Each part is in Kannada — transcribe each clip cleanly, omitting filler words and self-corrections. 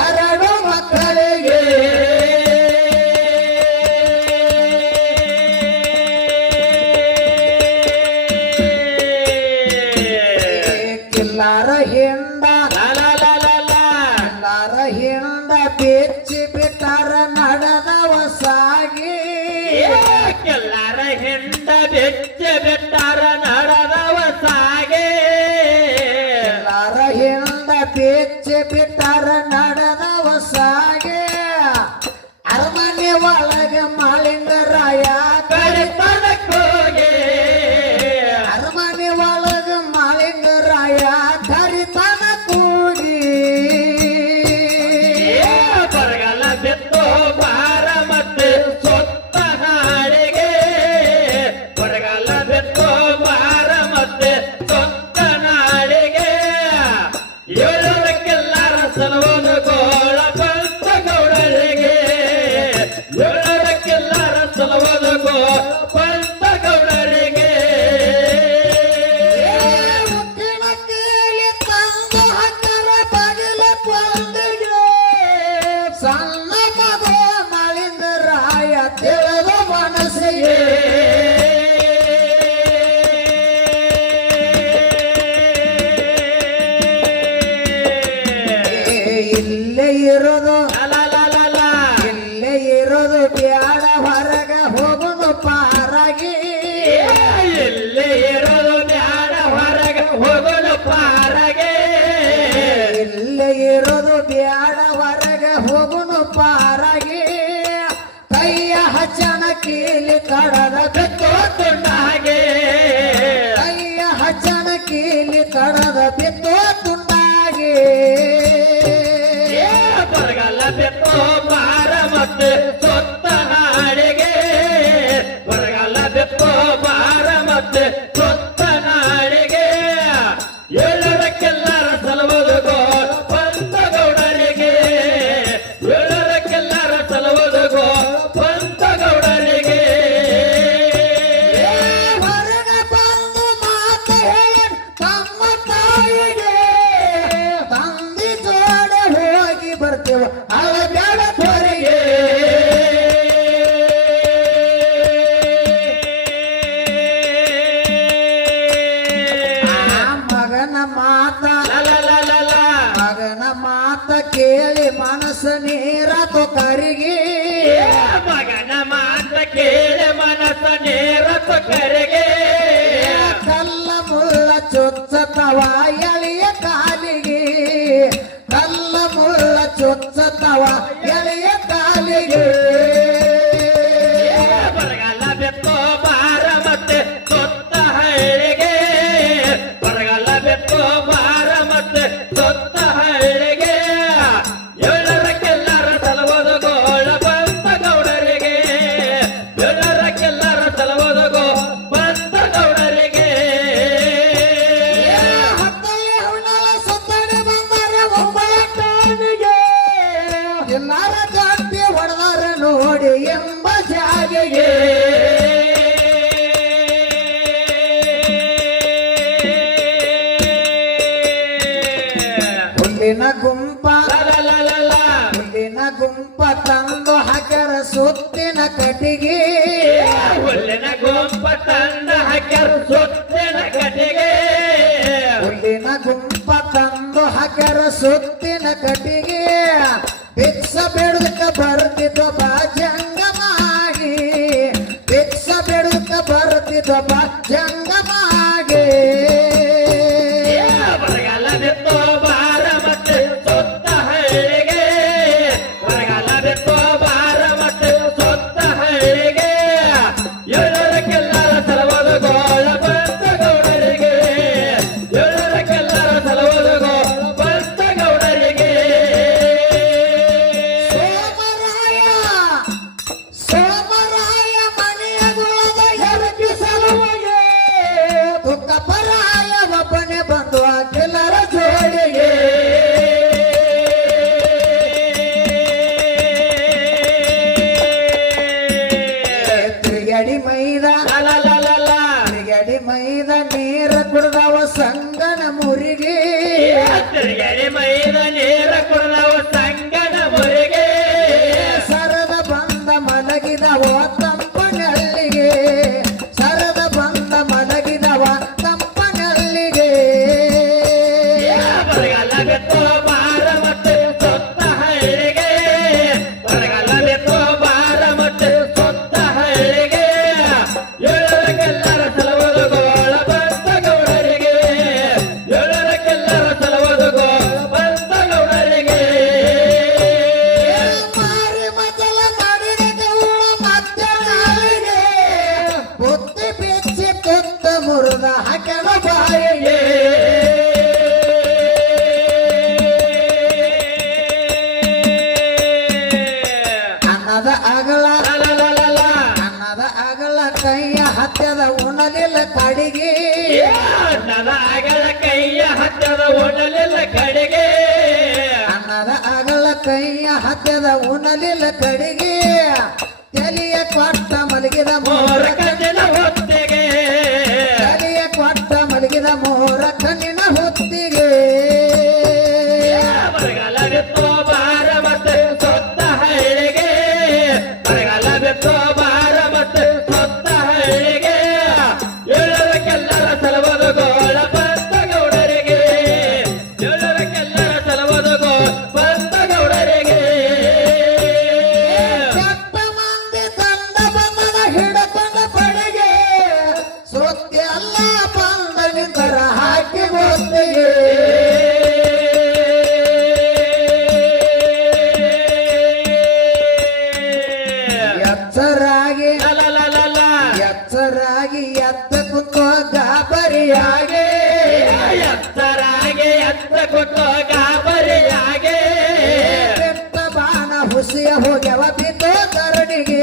ಎರಡು ಮಕ್ಕಳಿಗೆ ಕಿಲ್ಲಾರ ಹಿಂಡ ಕಿಲ್ಲಾರ ಹಿಂಡ ಬೆಚ್ಚಿ ಬಿಟ್ಟಾರ ನಡೆದವ ಸಾಗಿ ಕಿಲ್ಲಾರ ಹಿಂಡ ಬೆಚ್ಚಿ ಬಿಟ್ಟಾರ ನಡೆದವ ಸಾಗೆ ಕಿಲ್ಲಾರ ಹಿಂಡ ಬೆಚ್ಚಿ ಬಿಟ್ಟಾರ ನಡೆದವ ಸಾಗೆ ಅರಮನೆ ಒಳಗೆ ಮಾಳಿಂಗರಾಯ ಕರಿತನಕ್ಕೋಗೆ ಅರಮನೆ ಒಳಗೆ ಮಾಳಿಂಗರಾಯ ಕರಿತನ ಕೂಗಿ ಬರಗಾಲ ಬಿತ್ತು ಬಾರ ಮತ್ತೆ ಸೊತ್ತ ಹಾಡಿಗೆ ಬರಗಾಲ ಬಿತ್ತು ಬಾರ ಮತ್ತೆ ಸೊತ್ತ ನಾಡಿಗೆ ಏಳೋದಕ್ಕೆಲ್ಲಾರ ಸಲವನು ಗೋಳ ಪಂಚ ಗೌಡರಿಗೆ ಏಳೋದಕ್ಕೆಲ್ಲಾರ ಸಲವನು ಗೋಳ ಪಂಚ ಗೌಡರಿಗೆ ಮುತ್ತಿನ ಕೇಳಿ ತಂದು ಹಕ್ಕರ ಬಗಿಲ ಕೊಂದಿಗೆ ಸಣ್ಣ ಮಗ ಮಾಳಿಂಗರಾಯ ತಿಳಿದ ಮನಸ್ಸಿಗೆ ಇಲ್ಲೇ ಇರೋದು ಇಲ್ಲೇ ಇರೋದು ಬ್ಯಾಡ ಹೊರಗ ಹೋಗುದು ಪಾರಾಗಿ ಇಲ್ಲೇ ಇರೋದು ಬ್ಯಾಡ ಹೊರಗ ಹೋಗಲು ಪಾರಗೆ ಇಲ್ಲೇ ಇರೋದು ಬ್ಯಾಡ ಹೊರಗ ಹೋಗುನು ಪಾರಾಗಿ ಕೈಯ ಹಚ್ಚನ ಕೀಲಿ ಕಡದ ಬಿತ್ತು ತುಂಡಾಗೆ ಕೈಯ ಹಚ್ಚನ ಕೀಲಿ ಕಡದ ಬಿತ್ತು ತುಂಡಾಗಿ ಬರಗಾಲ ಬೆತ್ತು ಬಾರ ಮತ್ತೆ ಸೊತ್ತ ನಾಡಿಗೆ ಬರಗಾಲ ಬೆತ್ತು ಬಾರ ಮತ್ತೆ ಸೊತ್ತ ನಾಡಿಗೆ ಏಳರಕ್ಕೆಲ್ಲರ ಸಲವದು ಗೋಳ ಪಂಚ ಗೌಡರಿಗೆ ಏಳರಕ್ಕೆಲ್ಲರ ಸಲವದು ಗೋಳ ಪಂಚ ಗೌಡರಿಗೆ ಹೊರಗ ಬಂದು ಮಾತು ಹೇಳಿ ತಮ್ಮ ತಾಯಿಗೆ ತಂದಿ ಜೋಡೆ ಹೋಗಿ ಬರ್ತೇವ ಅಳ ಬೇಡ ತೋರಿಗೆ ಮಗನ ಮಾತ ಮಗನ ಮಾತ ಕೇಳಿ ಮನಸ್ಸು ನೀರತು ಕರಿಗೆ ಮಗನ ಮಾತ ಕೇಳಿ ಮನಸ್ಸ ನೇರತ್ತು ಕರೆಗೆ ಕಲ್ಲ ಮುಳ್ಳ ಚುಚ್ಚತವ ಎಳೆಯ ಕಾಲಿಗೆ ಕಲ್ಲ ಮುಳ್ಳ ಚುಚ್ಚತವ ಎಳೆಯ ಕಾಲಿಗೆ ಬರಗಾಲ ಬೆತ್ತು ಬಾರ ಮತ್ತೆ ಸೊತ್ತ ಹಳ್ಳಿಗೆ ಬರಗಾಲ ಬೆತ್ತು ಬಾರ ಮತ್ತೆ ಸೊತ್ತ ಹಳ್ಳಿಗೆ ಏಳರಕ್ಕೆಲ್ಲರ ಸಲವದು ಗೋಳ ಪಂಚ ಗೌಡರಿಗೆ ಏಳರಕ್ಕೆಲ್ಲರ ಸಲವದು ಗೋಳ ಪಂಚ ಗೌಡರಿಗೆ ಹತ್ತಲ್ಲಿ ಹುಣ್ಣಾಳ ಸುತ್ತನೆ ಬಂದರೆ ಒಂಬಳ ಟಾನಿಗೆ ಎಲ್ಲಾರ ಜಾತಿ ಹೊಡೆದಾರ ನೋಡಿ ಎಂಬ ಜಾಗೆಗೆ ಹುಲ್ಲಿನ ಗುಂಪ ಹುಲ್ಲಿನ ಗುಂಪ ತಂದು ಹಾಕ್ಯಾರ ಸುತ್ತಿನ ಕಟಿಗೆ ಹುಲ್ಲಿನ ಗುಂಪ ತಂದ ಹಾಕ್ಯಾರ ಸುತ್ತಿನ ಕಟ್ಟಿಗೆ ಹುಲ್ಲಿನ ಗುಂಪ ತಂದು ಹಾಕ್ಯಾರ ಸುತ್ತಿನ ಕಟಿಗೆ ಭಿಕ್ಷ ಬೇಡುದಕ್ಕ ಬರ್ತಿದ್ದ ಬಾ ಜಂಗಮಾಗಿ ಭಿಕ್ಷ ಬೇಡುದಕ್ಕ ಬರ್ತಿದ್ದ ಬಾ ಜಂಗಮಾಗಿ ಬರಗಾಲ ಬಿತ್ತು ಬಾರ ಮತ್ತೆ ಸೊತ್ತ ಹಳ್ಳಿಗೆ ಬರಗಾಲ ಬಿತ್ತು ಬಾರ ಮತ್ತೆ ಸೊತ್ತ ಹಳ್ಳಿಗೆ ಏಳರಕ್ಕೆಲ್ಲರ ಸಲವದು ಗೋಳ ಪಂಚ ಗೌಡರಿಗೆ ಏಳರಕ್ಕೆಲ್ಲರ ಸಲವದು ಗೋಳ ಪಂಚ ಗೌಡರಿಗೆ ಸೋಮರಾಯ ಸೋಮರಾಯ ಮನೆಯ ಗುಳದ ಎರಕಿ ಸಲುವಾಗಿ ದುಃಖ ಪರಾಯ ಒಬ್ಬನೇ ಬಂದು ಅಖಿಲರ ಜೋಡಿಗೆ ತಿರುಗಡಿ ಮೈದ ತಿರುಗಡಿ ಮೈದ ನೀರ ಕುಡ್ದವ ಸಂಗನ ಮುರಿಗೆ ತಿರುಗಡಿ ಮೈದ ನೀರ ಕುಡಿದವ ಹತ್ತದ ಒಣಲಿಲ್ಲ ಕಡೆಗೆ ಅನ್ನದ ಅಗಲ ಕೈಯ ಹತ್ಯದ ಉಣಲಿಲ್ಲ ಕಡೆಗೆ ತಲೆಯ ಕೊಟ್ಟ ಮಲಗಿದ ಮೋರ ಮೋರ ಕಣ್ಣಿನ ಹೊತ್ತಿಗೆ ತಲೆಯ ಕೊಟ್ಟ ಮಲಗಿದ ಮೋರ ಕಣ್ಣಿನ ಹೊತ್ತಿಗೆ ಬರಗಾಲ ಬಿತ್ತೋ ಬಾರ ಮತ್ತೆ ಸೊತ್ತ ಹಳ್ಳಿಗೆ ಬರಗಾಲ ಬಿತ್ತೋ ಬಾರ ಮತ್ತೆ ಸೊತ್ತ ಹಳ್ಳಿಗೆ ಎಲ್ಲರಕ್ಕೆಲ್ಲರ ಸಲವದು ಗೋಳ ಬಂದ ಗೌಡರಿಗೆ ಎಲ್ಲರಕ್ಕೆಲ್ಲರ ಸಲವದು ಗೋಳ ಬಂದ ಗೌಡರಿಗೆ ಕೆಟ್ಟ ಮಂದಿ ತಂಡ ಬಂದದ ಹಿಡಕೊಂಡ ಪಡೆಗೆ ಸೊತ್ತೆ ಅಲ್ಲ ಬಂದ ನಿಂತರ ಹಾಕಿ ಗೊತ್ತಿಗೆ ಎಚ್ಚರಾಗಿ ಎಚ್ಚರಾಗಿ ಎತ್ತ ಕುಂತು ಗಾಬರಿಯಾಗಿ ಎತ್ತರಾಗೆ ಎತ್ತ ಕೊಟ್ಟು ಗಾಬರಿಯಾಗೆ ಬೆಟ್ಟ ಬಾಣ ಹುಸಿಯ ಹೋಗ್ಯವ ಬಿದ್ದೋ ಧರಣಿಗೆ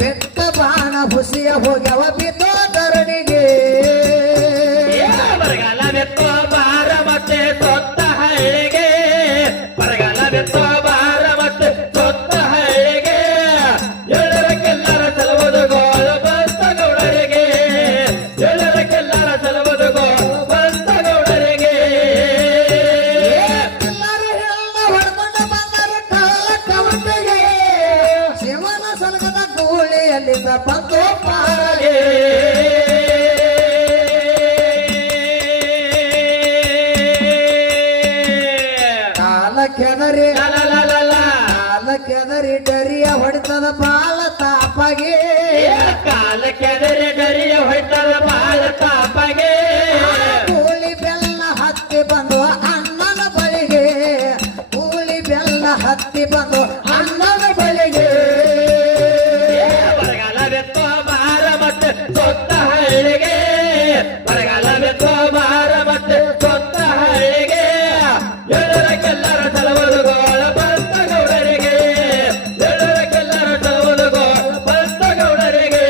ಬೆಟ್ಟ ಬಾಣ ಹುಸಿಯ ಹೋಗ್ಯವ ಬಿದ್ದೋ ಧರಣಿಗೆ ಬರಗಾಲ ಬಿತ್ತೋ ಬಾರ ಮತ್ತೆ ಸೊತ್ತ ಹಳ್ಳಿಗೆ ಬರಗಾಲ ಬಿತ್ತೋ ಬಾರ ಮತ್ತೆ ಸೊತ್ತ ಹಳ್ಳಿಗೆ ಎಲ್ಲರಕ್ಕೆಲ್ಲರ ಸಲವದು ಗೋಳ ಬಂದ ಗೌಡರಿಗೆ ಎಲ್ಲರಕ್ಕೆಲ್ಲರ ಸಲವದು ಗೋಳ ಬಂದ ಗೌಡರಿಗೆ ಎಲ್ಲರೂ ಹೆಣ್ಣ ಹೊಡ್ಕೊಂಡು ಬಂದರು ಕಳ್ಳ ಕವಟೆಗೆ ಶಿವನ ಸಲಗದ ಗೂಳಿಯಲ್ಲಿದ್ದ ಬಂದು ಪಾರಗೆ ಕಾಲ ಕೆದರಿ ಕಾಲ ಕೆದರಿ ಡರಿಯ ಹೊಡಿತದ ಬಾಲ ತಾಪಗೆ ಕಾಲ ಕೆದರೆ ಡರಿಯ ಹೊಯ್ತದ ಬಾಳ ತಾಪಗೆ ಕೂಳಿ ಬೆಲ್ಲ ಹತ್ತಿ ಬಂದು ಅಣ್ಣನ ಬಳಿಗೆ ಕೂಳಿ ಬೆಲ್ಲ ಹತ್ತಿ ಬಂದು ಅಣ್ಣನ ಬಳಿಗೆ ಬರಗಾಲ ಬಿತ್ತೋ ಬಾರ ಮತ್ತೆ ಸೊತ್ತ ಹಳ್ಳಿಗೆ ಬರಗಾಲ ಬಿತ್ತೋ ಬಾರ ಮತ್ತೆ ಸೊತ್ತ ಹಳ್ಳಿಗೆ ಎಲ್ಲರಕ್ಕೆಲ್ಲರ ಸಲವದು ಗೋಳ ಬಂದ ಗೌಡರಿಗೆ ಎಲ್ಲರಕ್ಕೆಲ್ಲರ ಸಲವದು ಗೋಳ ಬಂದ ಗೌಡರಿಗೆ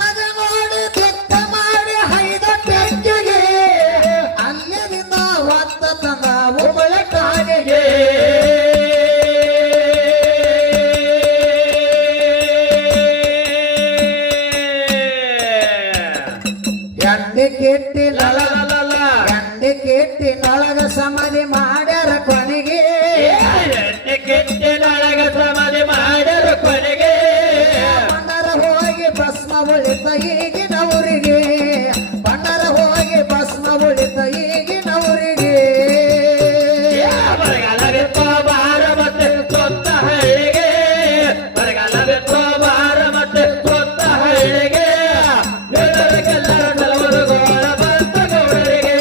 ಮಗ ನೋಡಿ ದುಃಖ ಮಾಡಿ ಹೈದ ಬೆಕ್ಕಿಗೆ ಅಲ್ಲಿಂದ ಹೊತ್ತ ತಂದ ಉಗುಳ ಕಾಲಿಗೆ ಎಣ್ಣೆ ಕೆಟ್ಟಿ ಎಣ್ಣೆ ಕೆಟ್ಟಿ ನೊಳಗ ಸಮಾಧಿ ಮಾಡ್ಯಾರ ಕೊನೆಗೆ ಎಣ್ಣೆ ಕೆಟ್ಟಿನೊಳಗ ಸಮಾಧಿ ಮಾಡರು ಕೊನೆಗೆ ಬಂಡರ ಹೋಗಿ ಭಸ್ಮ ಉಳಿತ ಈಗಿನವರಿಗೆ ಬಂಡರ ಹೋಗಿ ಭಸ್ಮ ಉಳಿತ ಈಗಿನವರಿಗೆ ಬರಗಾಲ ಬಿತ್ತೋ ಬಾರ ಮತ್ತೆ ಸೊತ್ತ ಹಳ್ಳಿಗೆ ಬರಗಾಲ ಬಿತ್ತೋ ಬಾರ ಮತ್ತೆ ಸೊತ್ತ ಹಳ್ಳಿಗೆ ಎಲ್ಲರಕ್ಕೆಲ್ಲರ ಸಲವದು ಗೋಳ ಬಂದ ಗೌಡರಿಗೆ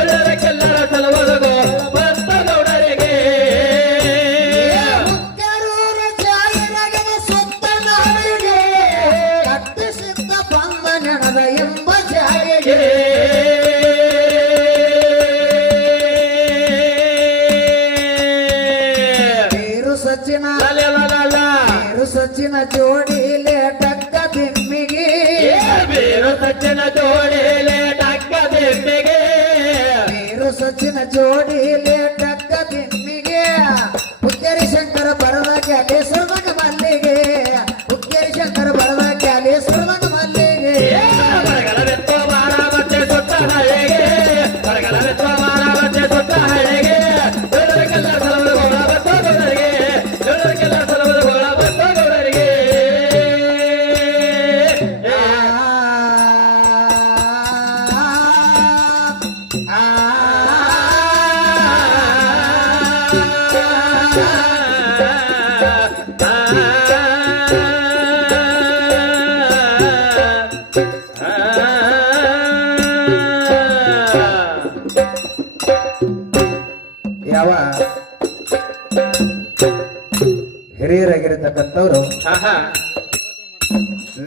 ಎಲ್ಲರಕ್ಕೆಲ್ಲರ ಸಲವದು ಗೋಳ ಬಂದ ಗೌಡರಿಗೆ ಮುಖ್ಯರೂರ ಜಾಯಿರಗದ ಸುತ್ತ ನಾಡಿಗೆ ಕಟ್ಟಿಸಿದ್ದ ಬಂದ ನೆನದ ಎಂಬ ಜಾಯಿಗೆ ನೀರು ಸಚಿನ ನೀರು ಸಚಿನ ಜೋಡಿಲೆ ಟಕ್ಕ ದಿಮ್ಮಿಗೆ ಬೀರು ಸಜ್ಜನ ಜೋಡಿಲೆ ಟಕ್ಕ ದಿಮ್ಮಿಗೆ ನೀರು ಸಚಿನ ಜೋಡಿಲೆ ಟಕ್ಕ ದಿಮ್ಮಿಗೆ ಹುಕ್ಕೇರಿ ಶಂಕರ ಬರದ ಕ್ಯಾಲೇಶ್ವರದಾಗ ಮಲ್ಲಿಗೆ ಹುಕ್ಕೇರಿ ಶಂಕರ ಬರದ ಕ್ಯಾಲೇಶ್ವರದಾಗ ಮಲ್ಲಿಗೆ ಬರಗಾಲ ಬಿತ್ತೋ ಬಾರ ಮತ್ತೆ ಸೊತ್ತ ಹಳ್ಳಿಗೆ ಬರಗಾಲ ಬಿತ್ತೋ ಬಾರ ಮತ್ತೆ ಸೊತ್ತ ಹಳ್ಳಿಗೆ ಎಲ್ಲರಕ್ಕೆಲ್ಲರ ಸಲವದು ಗೋಳ ಬಂದ ಗೌಡರಿಗೆ ಎಲ್ಲರಕ್ಕೆಲ್ಲರ ಸಲವದು ಗೋಳ ಬಂದ ಗೌಡರಿಗೆ ಯಾವ ಹಿರಿಯರಾಗಿರತಕ್ಕಂಥವ್ರು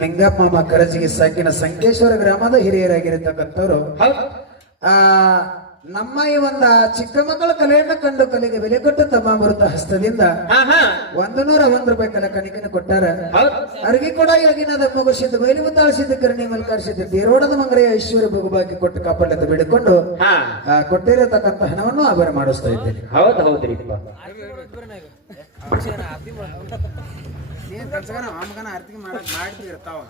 ಲಿಂಗಪ್ಪ ಮಾಮ ಕರಜಿಗೆ ಸಾಕಿನ ಸಂಕೇಶ್ವರ ಗ್ರಾಮದ ಹಿರಿಯರಾಗಿರತಕ್ಕಂಥವ್ರು ಆ ನಮ್ಮ ಈ ಒಂದ ಚಿಕ್ಕ ಮಕ್ಕಳ ಕಲೆಯನ್ನ ಕಂಡು ಕಲೆಗೆ ಬೆಲೆ ಕೊಟ್ಟು ತಮ್ಮ ಅಮೃತ ಹಸ್ತದಿಂದ ಹಾ ಹಾ 101 ರೂಪಾಯಿ ಕಲೆ ಕಣಿಕೆನ ಕೊಟ್ಟಾರ. ಹೌದ್ ಅರ್ಗಿ ಕೂಡ ಯೋಗಿನಾದ ಮಗುಷಿದ್ದು ಬಯಲು ಮುತ್ತಾಳಿಸಿದ್ದು ಕರ್ಣಿ ಮಲ್ಕಾರಿಸಿದ್ದು ದೇರೋಡದ ಮಂಗರೆಯ ಐಶ್ವರ್ಯ ಭೋಗಭಾಗ್ಯ ಕೊಟ್ಟು ಕಾಪಾಡಲು ಬೇಡಿಕೊಂಡು ಹಾ ಕೊಟ್ಟಿರತಕ್ಕಂತ ಹಣವನ್ನು ಆಭರ ಮಾಡಿಸ್ತಾ ಇದ್ದೇನೆ. ಹೌದ್ ಹೌದ್ರಿಪ್ಪ. ಏನ್ ಕಲ್ಸಗನ ಆಮಗನ ಆರ್ತಿ ಮಾಡಕ್ ಮಾಡ್ತಿರ್ತಾವ